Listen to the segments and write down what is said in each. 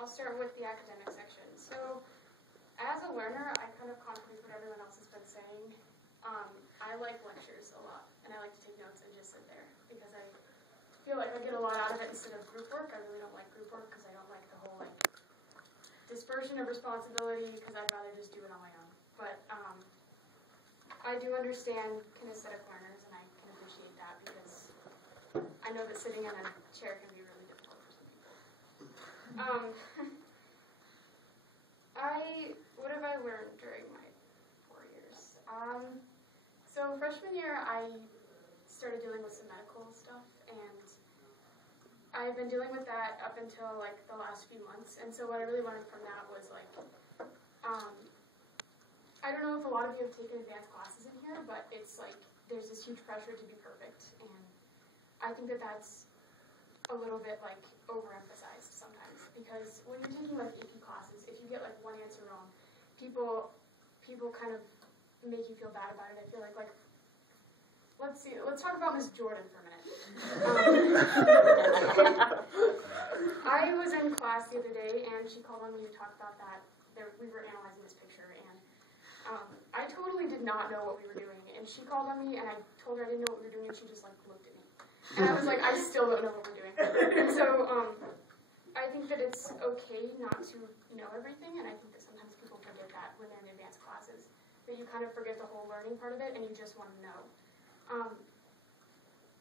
I'll start with the academic section. So, as a learner, I kind of contradict what everyone else has been saying. I like lectures a lot, and I like to take notes and just sit there, because I feel like I get a lot out of it instead of group work. I really don't like group work, because I don't like the whole, like, dispersion of responsibility, because I'd rather just do it on my own. But, I do understand kinesthetic learners, and I can appreciate that, because I know that sitting in a chair can be really difficult for some people. What have I learned during my 4 years? So freshman year, I started dealing with some medical stuff, and I've been dealing with that up until like the last few months. And so what I really learned from that was like, I don't know if a lot of you have taken advanced classes in here, but it's like there's this huge pressure to be perfect, and I think that that's a little bit like overemphasized sometimes, because when you're taking like AP classes, if you get like one answer wrong, people kind of make you feel bad about it. I feel like let's talk about Miss Jordan for a minute. I was in class the other day, and she called on me to talk about that. We were analyzing this picture, and I totally did not know what we were doing, and she called on me, and I told her I didn't know what we were doing, and she just like looked at me. And I was like, I still don't know what we're doing. And so I think that it's okay not to know everything, and I think that sometimes people forget that when they're in advanced classes, that you kind of forget the whole learning part of it, and you just want to know.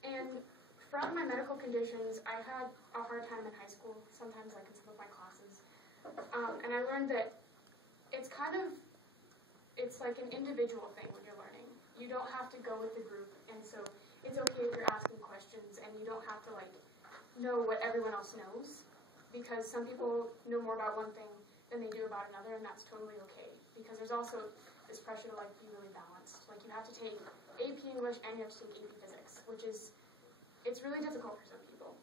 And from my medical conditions, I had a hard time in high school, sometimes like in some of my classes. And I learned that it's like an individual thing when you're learning. You don't have to go with the group, and so it's okay if you're asking questions, and you don't have to like know what everyone else knows, because some people know more about one thing than they do about another, and that's totally okay. Because there's also this pressure to like be really balanced. Like you have to take AP English and you have to take AP Physics, which is, it's really difficult for some people.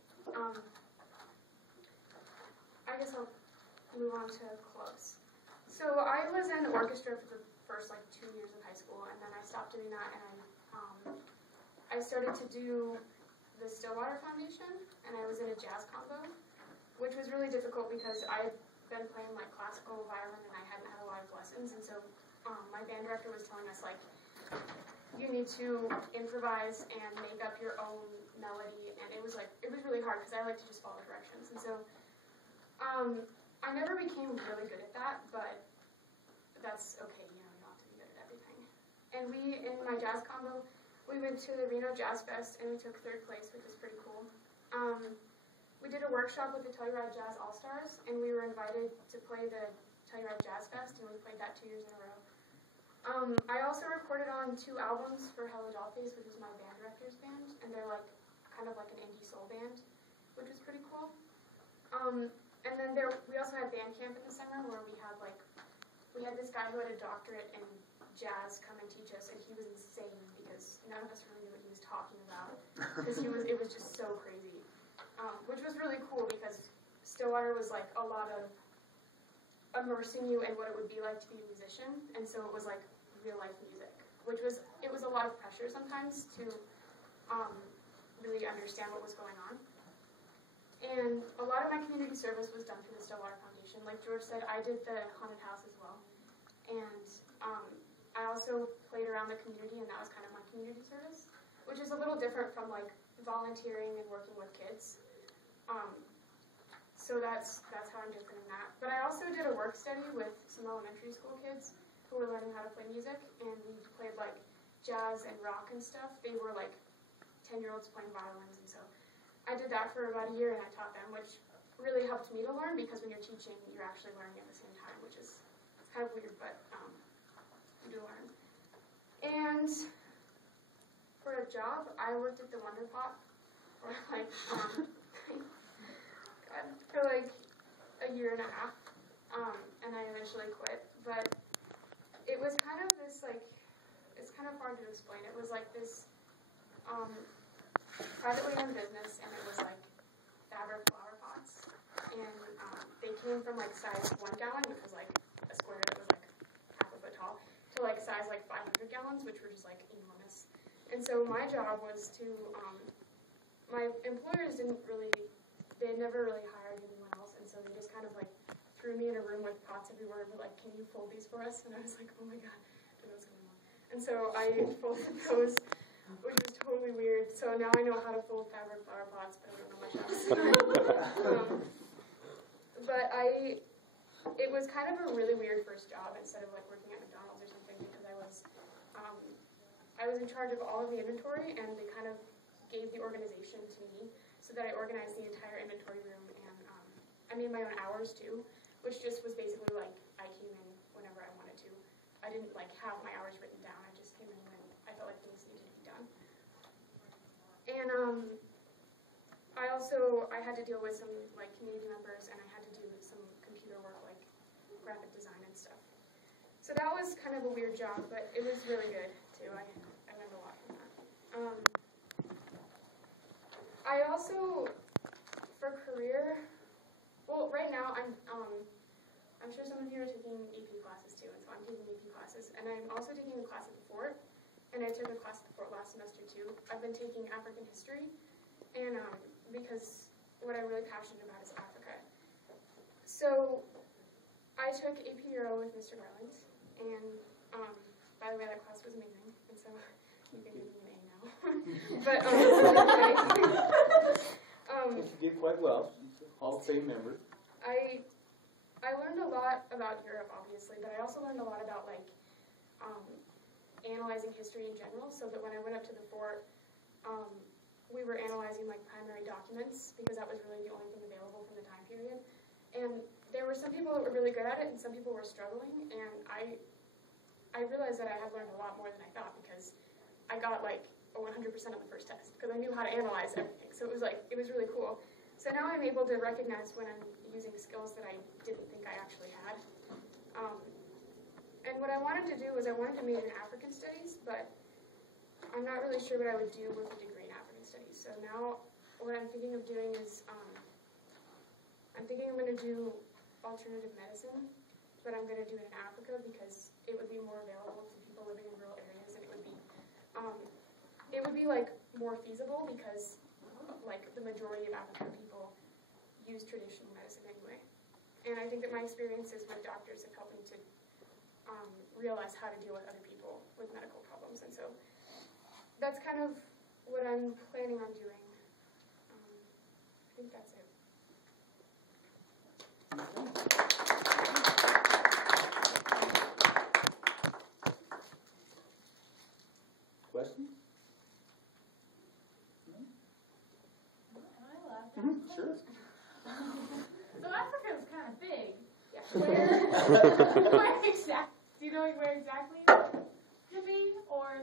I guess I'll move on to clubs. So I was in orchestra for the first like 2 years of high school, and then I stopped doing that, and I started to do the Stillwater Foundation, and I was in a jazz combo, which was really difficult because I had been playing like classical violin, and I hadn't had a lot of lessons, and so my band director was telling us like, you need to improvise and make up your own melody, and it was really hard because I like to just follow directions, and so I never became really good at that, but that's okay, you know, you don't have to be good at everything. And in my jazz combo, we went to the Reno Jazz Fest, and we took 3rd place, which was pretty cool. We did a workshop with the Telluride Jazz All-Stars, and we were invited to play the Telluride Jazz Fest, and we played that 2 years in a row. I also recorded on 2 albums for Hello Dollface, which is my band director's band, and they're like kind of like an indie soul band, which was pretty cool. And then we also had band camp in the summer where we had this guy who had a doctorate in jazz come and teach us, and he was insane because none of us really knew what he was talking about, because it was just so crazy, which was really cool because Stillwater was like a lot of immersing you in what it would be like to be a musician, and so it was like real life music, it was a lot of pressure sometimes to really understand what was going on. And a lot of my community service was done through the Stillwater Foundation. Like George said, I did the haunted house as well. And I also played around the community, and that was kind of my community service, which is a little different from like volunteering and working with kids. So that's how I'm different in that. But I also did a work study with some elementary school kids who were learning how to play music, and we played like jazz and rock and stuff. They were like 10-year-olds playing violins, and so I did that for about a year, and I taught them, which really helped me to learn, because when you're teaching, you're actually learning at the same time, which is kind of weird, but you do learn. And for a job, I worked at the Wonder Pot for like a year and a half, and I eventually quit. But it was kind of this like, it's kind of hard to explain. It was like this privately owned business, and it was like fabric flower pots, and they came from like size 1 gallon, which was like a square that was like half a foot tall, to like size like 500 gallons, which were just like enormous. And so my job was to, my employers they had never really hired anyone else, and so they just kind of like threw me in a room with pots everywhere and were like, can you fold these for us? And I was like, oh my god, I don't know what's going on. And so I folded those, which was totally weird. So now I know how to fold fabric flower pots, but I don't know much else. It was kind of a really weird first job instead of like working at McDonald's or something, because I was in charge of all of the inventory, and they kind of gave the organization to me so that I organized the entire inventory room, and I made my own hours too, which just was basically like I came in whenever I wanted to. I didn't like have my hours written down. I just came in when I felt like things needed to be done. And I had to deal with some like community members, and I had to do some computer work like graphic design and stuff. So that was kind of a weird job, but it was really good too. I learned a lot from that. I also, for career, well, right now I'm sure some of you are taking AP classes too, and so I'm taking AP classes, and I'm also taking a class at the Fort, and I took a class at the Fort last semester too. I've been taking African history, and because what I'm really passionate about is Africa. So I took AP Euro with Mr. Garland, and by the way, that class was amazing, and so you can give me an A now. But you did quite well. Hall of Fame member. I learned a lot about Europe, obviously, but I also learned a lot about like analyzing history in general. So that when I went up to the Fort, we were analyzing like primary documents, because that was really the only thing available from the time period. And there were some people that were really good at it, and some people were struggling. And I realized that I had learned a lot more than I thought, because I got like 100% on the first test, because I knew how to analyze everything. So it was really cool. So now I'm able to recognize when I'm using skills that I didn't think I actually had. And what I wanted to do was I wanted to major in African studies, but I'm not really sure what I would do with a degree in African studies. So now what I'm thinking of doing is I'm thinking I'm going to do alternative medicine, but I'm going to do it in Africa because it would be more available to people living in rural areas, and it would be like more feasible, because like the majority of African people use traditional medicine anyway. And I think that my experiences with doctors have helped me to realize how to deal with other people with medical problems. And so that's kind of what I'm planning on doing. I think that's it. Questions? Sure. So Africa is kind of big. Yeah. Where exactly? Do you know where exactly it could be, or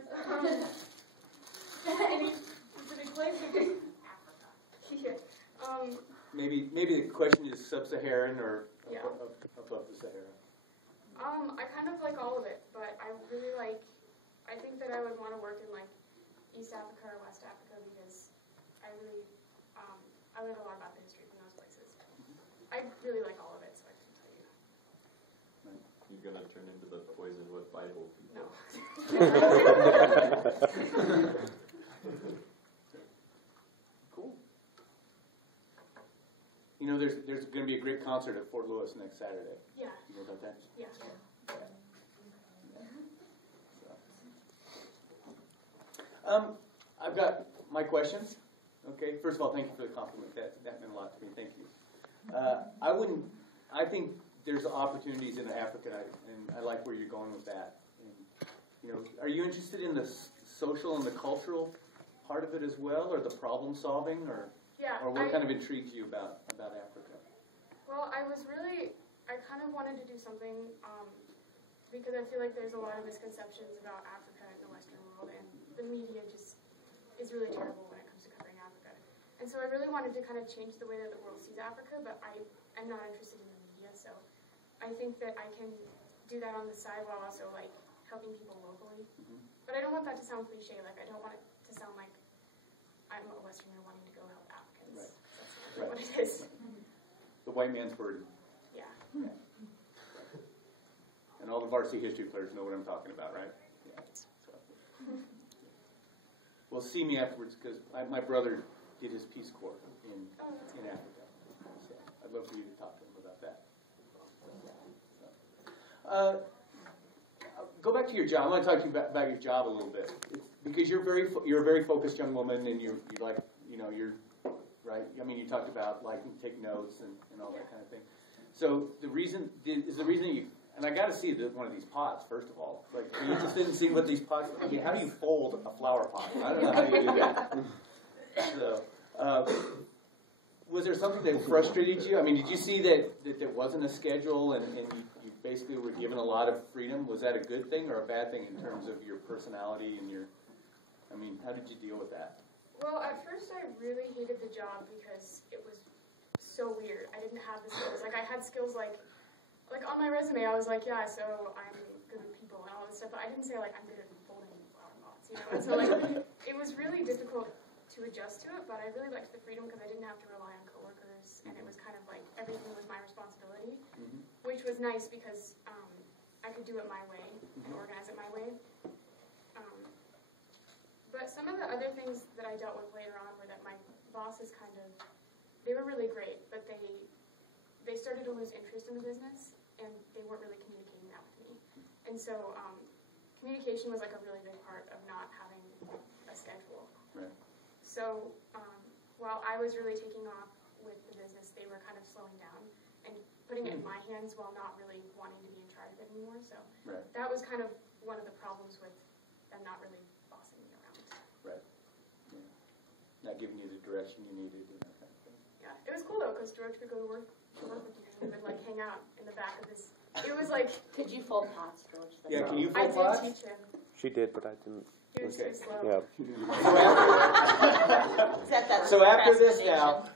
any specific place, or just Africa? Yeah. Maybe the question is sub-Saharan or Yeah. above the Sahara. I kind of like all of it, but I really like. I think that I would want to work in like East Africa or West Africa, because I really I learned a lot about the history from those places. I really like all of it, so I can tell you. You're gonna turn into the poison with Bible people. No. Cool. You know, there's going to be a great concert at Fort Lewis next Saturday. Yeah. You know about that? Yeah. I've got my questions. Okay. First of all, thank you for the compliment. That meant a lot to me. Thank you. I think there's opportunities in Africa, and I like where you're going with that. And, you know, are you interested in the social and the cultural part of it as well, or the problem solving, or what kind of intrigues you about Africa? Well, I kind of wanted to do something because I feel like there's a lot of misconceptions about Africa in the Western world, and the media just is really terrible when it comes to covering Africa. And so I really wanted to kind of change the way that the world sees Africa, but I am not interested in the media, so I think that I can do that on the side while also like helping people locally. Mm-hmm. But I don't want that to sound cliche. Like, I don't want it to sound like I'm a Westerner wanting to go help Africans. Right. That's not what it is. The white man's burden. Yeah. And all the varsity history players know what I'm talking about, right? Yeah. So. Well, see me afterwards, because my brother did his Peace Corps in Africa. So I'd love for you to talk to him about that. Go back to your job. I want to talk to you about your job a little bit. Because you're a very focused young woman, and you like, you're right. I mean, you talked about liking to take notes and all that kind of thing. So the reason you, and I got to see one of these pots first of all. Like, are you interested in seeing what these pots? I mean, how do you fold a flower pot? I don't know how you do that. So, was there something that frustrated you? I mean, did you see that there wasn't a schedule and you basically were given a lot of freedom? Was that a good thing or a bad thing in terms of your personality and I mean, how did you deal with that? Well, at first I really hated the job because it was so weird. I didn't have the skills. Like, I had skills like on my resume, I was like, yeah, so I'm good with people and all this stuff, but I didn't say, like, I'm good at folding flower pots, And so, like, it was really difficult to adjust to it, but I really liked the freedom because I didn't have to rely on coworkers, and it was kind of like everything was my responsibility, which was nice because I could do it my way and organize it my way. But some of the other things that I dealt with later on were that my bosses they were really great, but they started to lose interest in the business, and they weren't really communicating that with me. And so communication was like a really big part of not having a schedule. Right. So while I was really taking off with the business, they were kind of slowing down and putting it in my hands while not really wanting to be in charge of it anymore. So that was kind of one of the problems with them not really bossing me around. Right. Yeah. Not giving you the direction you needed and that kind of thing. Yeah, it was cool though because George could go to work with me and we would like hang out in the back of his. It was like. Could you fold pots, George? Yeah, can you I fold pots? did teach him. She did, but I didn't. He was too slow. Yeah. So after this now,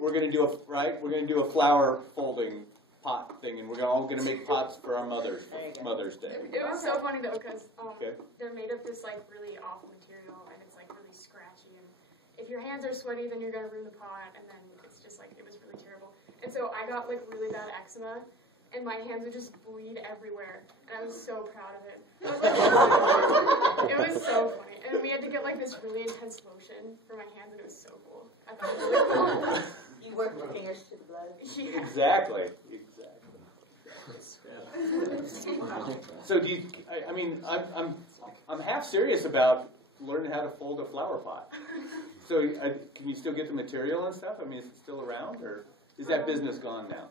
we're going to do a flower folding pot thing, and we're all going to make pots for our Mother's Day. It was so funny though because they're made of this like really awful material, and it's like really scratchy, and if your hands are sweaty, then you're going to ruin the pot, and then it's just like, it was really terrible. And so I got like really bad eczema, and my hands would just bleed everywhere, and I was so proud of it. I was like, it was so funny, and we had to get like this really intense lotion for my hands, and it was so cool. I thought it was really cool. You worked your fingers to the blood. Yeah. Exactly. So do you? I mean, I'm half serious about learning how to fold a flower pot. So can you still get the material and stuff? I mean, is it still around, or is that business gone now?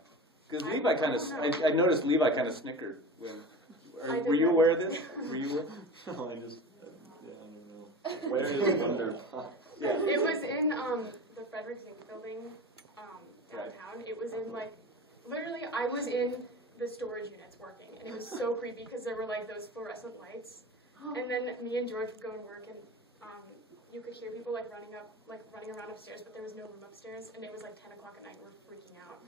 Because Levi I noticed Levi kind of snickered when. Were you aware of this? Were you aware? No, I don't know. Where is Wonder Pot? Yeah. It was in the Frederick Zink building downtown. It was in like, literally, I was in the storage units working, and it was so creepy because there were like those fluorescent lights, and then me and George would go and work, and you could hear people like running around upstairs, but there was no room upstairs, and it was like 10 o'clock at night. We're freaking out.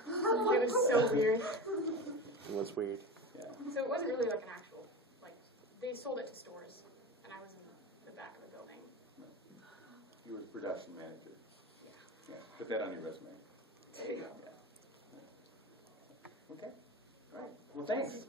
It was so weird. It was weird. Yeah. So it wasn't really like an actual, like, they sold it to stores, and I was in the back of the building. You were the production manager. Yeah. Put that on your resume. There you go. Yeah. Okay. All right. Well, thanks.